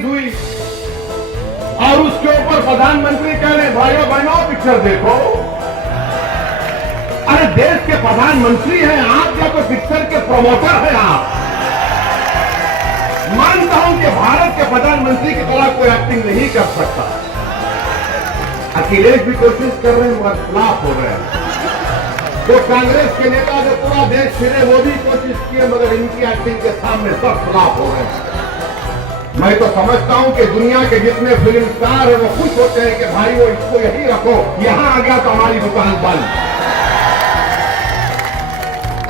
Release हुई और उसके ऊपर प्रधानमंत्री कह रहे भाइयों बहनों पिक्चर देखो। अरे देश के प्रधानमंत्री हैं आप या तो पिक्चर के प्रमोटर हैं आप। मानता हूं कि भारत के प्रधानमंत्री की तरह कोई एक्टिंग नहीं कर सकता। अखिलेश भी कोशिश कर रहे हैं मगर खिलाफ हो रहे हैं। तो कांग्रेस के नेता जो पूरा देश फिरे वो भी कोशिश किए मगर इनकी एक्टिंग के सामने सब खिलाफ हो रहे हैं। मैं तो समझता हूं कि दुनिया के जितने फिल्म स्टार हैं वो खुश होते हैं कि भाई वो इसको यही रखो, यहां आ गया तो हमारी दुकान बंद।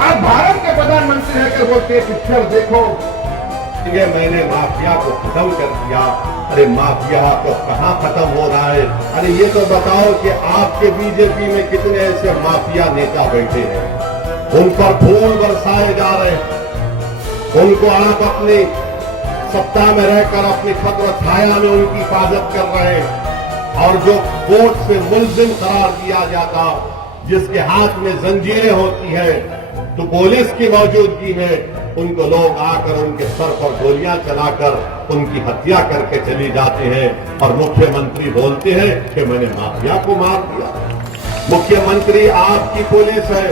अब भारत के प्रधानमंत्री रहकर बोलते हैं पिक्चर देखो, ये मैंने माफिया को खत्म कर दिया। अरे माफिया तो कहां खत्म हो रहा है? अरे ये तो बताओ कि आपके बीजेपी में कितने ऐसे माफिया नेता बैठे हैं, उन पर फूल बरसाए जा रहे हैं, उनको आप अपनी सत्ता में रहकर अपनी छत्र छाया में उनकी हिफाजत कर रहे हैं। और जो कोर्ट से मुलजिम करार दिया जाता, जिसके हाथ में जंजीरें होती है, तो पुलिस की मौजूदगी में उनको लोग आकर उनके सर पर गोलियां चलाकर उनकी हत्या करके चली जाते हैं और मुख्यमंत्री बोलते हैं कि मैंने माफिया को मार दिया। मुख्यमंत्री आपकी पुलिस है,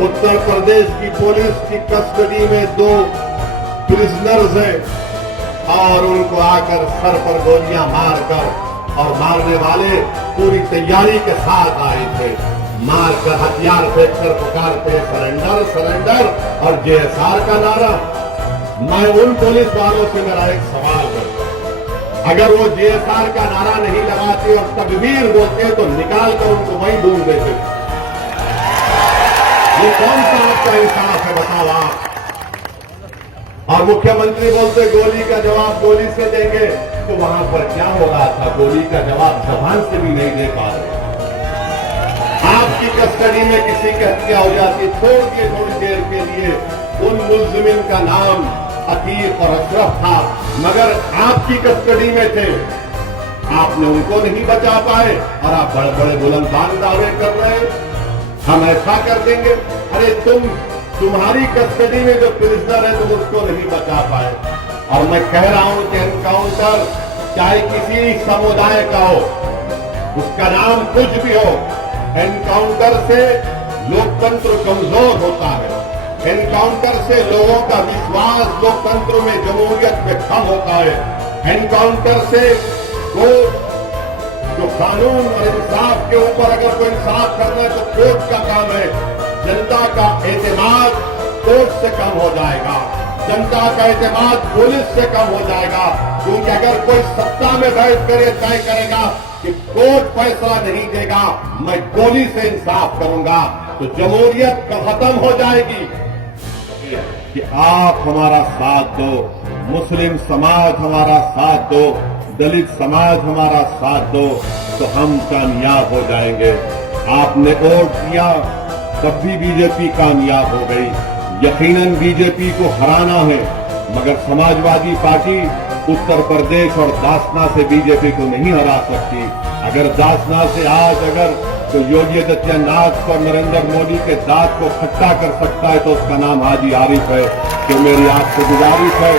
उत्तर प्रदेश की पुलिस की कस्टडी में 2 प्रिजनर्स हैं और उनको आकर सर पर गोलियां मारकर, और मारने वाले पूरी तैयारी के साथ आए थे, मारकर हथियार फेंककर पुकारते सरेंडर सरेंडर और जेएसआर का नारा। मैं उन पुलिस वालों से मेरा एक सवाल है, अगर वो जेएसआर का नारा नहीं लगाते और तकबीर बोलते तो निकाल कर उनको वहीं ढूंढ देते। ये कौन सा आपका इंसाफ है बताओ आप? और मुख्यमंत्री बोलते गोली का जवाब गोली से देंगे, तो वहां पर क्या हो रहा था? गोली का जवाब जबान से भी नहीं दे पा रहे। आपकी कस्टडी में किसी की हत्या हो जाती, छोड़ दिए थोड़ी देर के लिए, उन मुलजिमिन का नाम अतीक और अशरफ था, मगर आपकी कस्टडी में थे, आपने उनको नहीं बचा पाए और आप बड़े बड़े बुलंदान दावे कर रहे हैं हम ऐसा कर देंगे। अरे तुम्हारी कस्टडी में जो प्रिजनर है तुम उसको नहीं बचा पाए। और मैं कह रहा हूं कि एनकाउंटर चाहे किसी समुदाय का हो, उसका नाम कुछ भी हो, एनकाउंटर से लोकतंत्र कमजोर होता है। एनकाउंटर से लोगों का विश्वास लोकतंत्र में, जमहूरियत में कम होता है। एनकाउंटर से जो कानून और इंसाफ के ऊपर अगर कोई इंसाफ करना है तो कोर्ट का काम है। जनता का एतमाद कोर्ट से कम हो जाएगा, जनता का एतमाद पुलिस से कम हो जाएगा, क्योंकि अगर कोई सत्ता में बैठ कर तय करेगा कि कोर्ट फैसला नहीं देगा, मैं गोली से इंसाफ करूंगा, तो जमहूरियत खत्म हो जाएगी। कि आप हमारा साथ दो, मुस्लिम समाज हमारा साथ दो, दलित समाज हमारा साथ दो, तो हम कामयाब हो जाएंगे। आपने वोट दिया तब भी बीजेपी कामयाब हो गई। यकीनन बीजेपी को हराना है, मगर समाजवादी पार्टी उत्तर प्रदेश और दासना से बीजेपी को नहीं हरा सकती। अगर दासना से आज अगर तो योगी आदित्यनाथ और नरेंद्र मोदी के दांत को खट्टा कर सकता है तो उसका नाम हाजी आरिफ है। तो मेरी आपसे गुजारिश है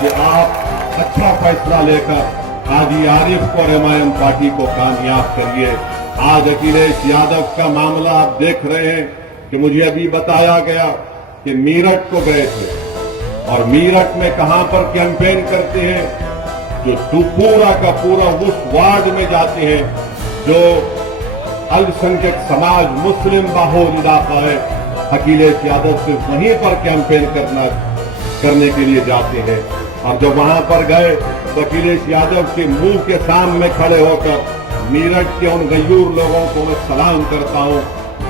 कि आप अच्छा फैसला लेकर हाजी आरिफ को एमआईएम पार्टी को कामयाब करिए। आज अखिलेश यादव का मामला आप देख रहे हैं कि मुझे अभी बताया गया कि मीरठ को गए थे और मीरठ में कहां पर कैंपेन करते हैं, जो पूरा का पूरा उस वार्ड में जाते हैं जो अल्पसंख्यक समाज मुस्लिम बाहुल इलाका है। अखिलेश यादव सिर्फ वहीं पर कैंपेन करने के लिए जाते हैं। और जब वहां पर गए तो अखिलेश यादव के मुंह के सामने खड़े होकर मीरठ के उन गयूर लोगों को मैं सलाम करता हूं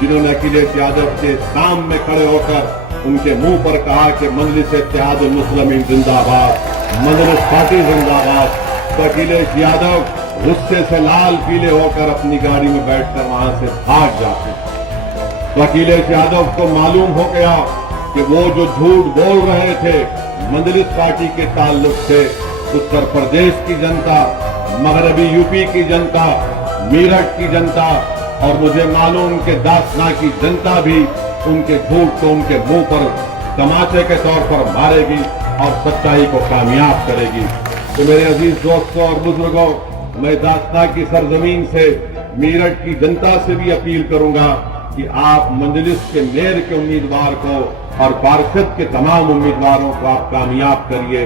जिन्होंने अखिलेश यादव के सामने खड़े होकर उनके मुंह पर कहा कि मजलिस-ए-इत्तेहादुल मुस्लिमीन जिंदाबाद, मजलिस पार्टी जिंदाबाद। तो अखिलेश यादव गुस्से से लाल पीले होकर अपनी गाड़ी में बैठकर वहां से भाग जाते। तो अखिलेश यादव को मालूम हो गया कि वो जो झूठ बोल रहे थे मजलिस पार्टी के ताल्लुक से उत्तर प्रदेश की जनता, मगरबी यूपी की जनता, मीरठ की जनता और मुझे मालूम कि दासना की जनता भी उनके झूठ को उनके मुंह पर तमाचे के तौर पर मारेगी और सच्चाई को कामयाब करेगी। तो मेरे अजीज दोस्तों और बुजुर्गों, मैं दास्ता की सरजमीन से मेरठ की जनता से भी अपील करूंगा कि आप मजलिस के मेयर के उम्मीदवार को और पार्षद के तमाम उम्मीदवारों को आप कामयाब करिए।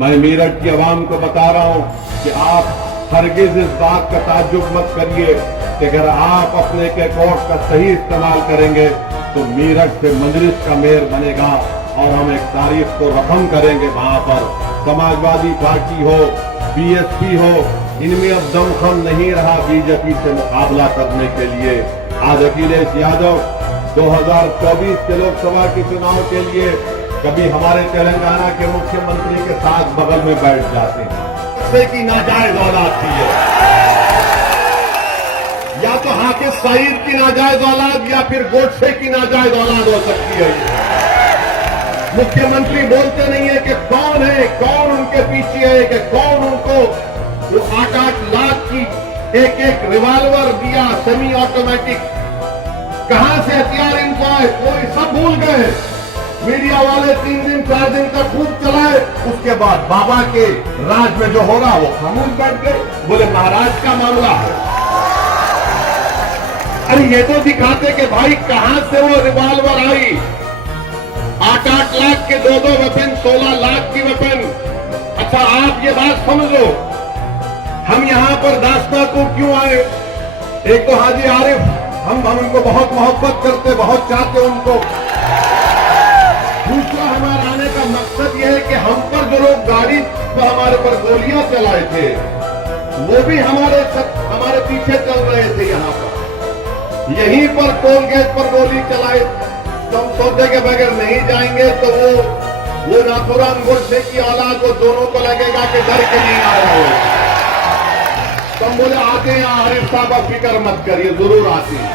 मैं मेरठ की आवाम को बता रहा हूं कि आप हरगिज इस बात का ताज्जुब मत करिए कि अगर आप अपने के कोर्ट का सही इस्तेमाल करेंगे तो मेरठ से मजलिस का मेयर बनेगा और हम एक तारीख को रकम करेंगे। वहां पर समाजवादी पार्टी हो, बीएसपी हो, इनमें अब दमखम नहीं रहा बीजेपी से मुकाबला करने के लिए। आज अखिलेश यादव 2024 के लोकसभा के चुनाव के लिए कभी हमारे तेलंगाना के मुख्यमंत्री के साथ बगल में बैठ जाते हैं। से की नाजायज औलाद थी है, या तो हाफिज सईद की नाजायज औलाद या फिर गोडसे की नाजायज औलाद हो सकती है। मुख्यमंत्री बोलते नहीं है कि कौन है, कौन उनके पीछे है, कि कौन उनको वो 8-8 लाख की एक रिवाल्वर दिया सेमी ऑटोमेटिक, कहां से हथियार इनको आए, कोई सब भूल गए। मीडिया वाले 3 दिन 4 दिन तक खूब चलाए, उसके बाद बाबा के राज में जो हो रहा वो खामोश बैठ गए, बोले महाराज का मामला है। अरे ये तो दिखाते कि भाई कहां से वो रिवाल्वर आई, 8-8 लाख के 2-2 वेपन, 16 लाख की वेपन। अच्छा आप ये बात समझ लो, हम यहां पर दास्ता को क्यों आए? एक तो हाजी आरिफ, हम उनको बहुत मोहब्बत करते, बहुत चाहते उनको। दूसरा हमारा आने का मकसद यह है कि हम पर जो लोग गाड़ी पर हमारे पर गोलियां चलाए थे वो भी हमारे पीछे चल रहे थे। यहाँ पर यहीं पर टोल गेट पर गोली चलाए तो हम सोचे के बगैर नहीं जाएंगे तो वो नाथुराम गोडसे की औलाद, वो दोनों को लगेगा कि डर के नहीं आया हो। तो हम बोले आते हैं आरिफ साहब, आप फिक्र मत करिए, जरूर आते हैं,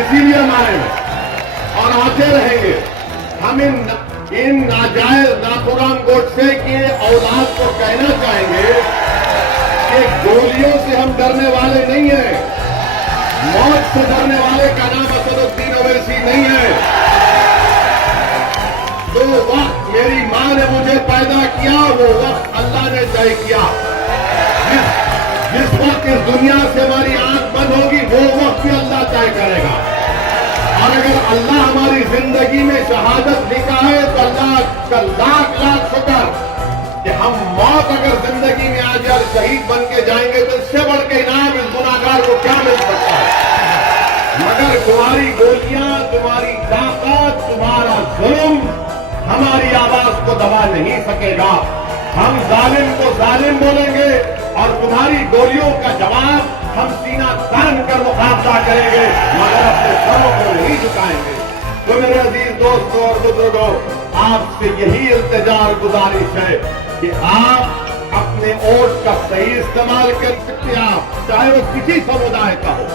इसीलिए हम आए हैं और आते रहेंगे। हम इन नाजायज नाथुराम गोडसे के औलाद को कहना चाहेंगे कि गोलियों से हम डरने वाले नहीं हैं, मौत से डरने वाले का नाम असदुद्दीन ओवैसी नहीं है। जो वक्त मेरी मां ने मुझे पैदा किया वो वक्त अल्लाह ने तय किया। जिस वक्त इस दुनिया से हमारी आंख बंद होगी वो वक्त भी अल्लाह तय करेगा। और अगर अल्लाह हमारी जिंदगी में शहादत लिखा है तो अल्लाह का लाख लाख शुक्र कि हम मौत अगर जिंदगी में आ जाए शहीद बन के जाएंगे तो इससे बढ़ के इनाम इस गुनाहगार को क्या मिल सकता है। मगर तुम्हारी गोलियां, तुम्हारी ताकत, तुम्हारा जुल्म हमारी आवाज को दबा नहीं सकेगा। हम जालिम को जालिम बोलेंगे और तुम्हारी गोलियों का जवाब हम सीना तान कर मुकाबला करेंगे, मगर अपने सरों को नहीं झुकाएंगे। तो मेरे अजीज दोस्तों और बुजुर्गों, आपसे यही इल्तिजा और गुजारिश है कि आप अपने वोट का सही इस्तेमाल कर सकते हैं, आप चाहे वो किसी समुदाय का हो।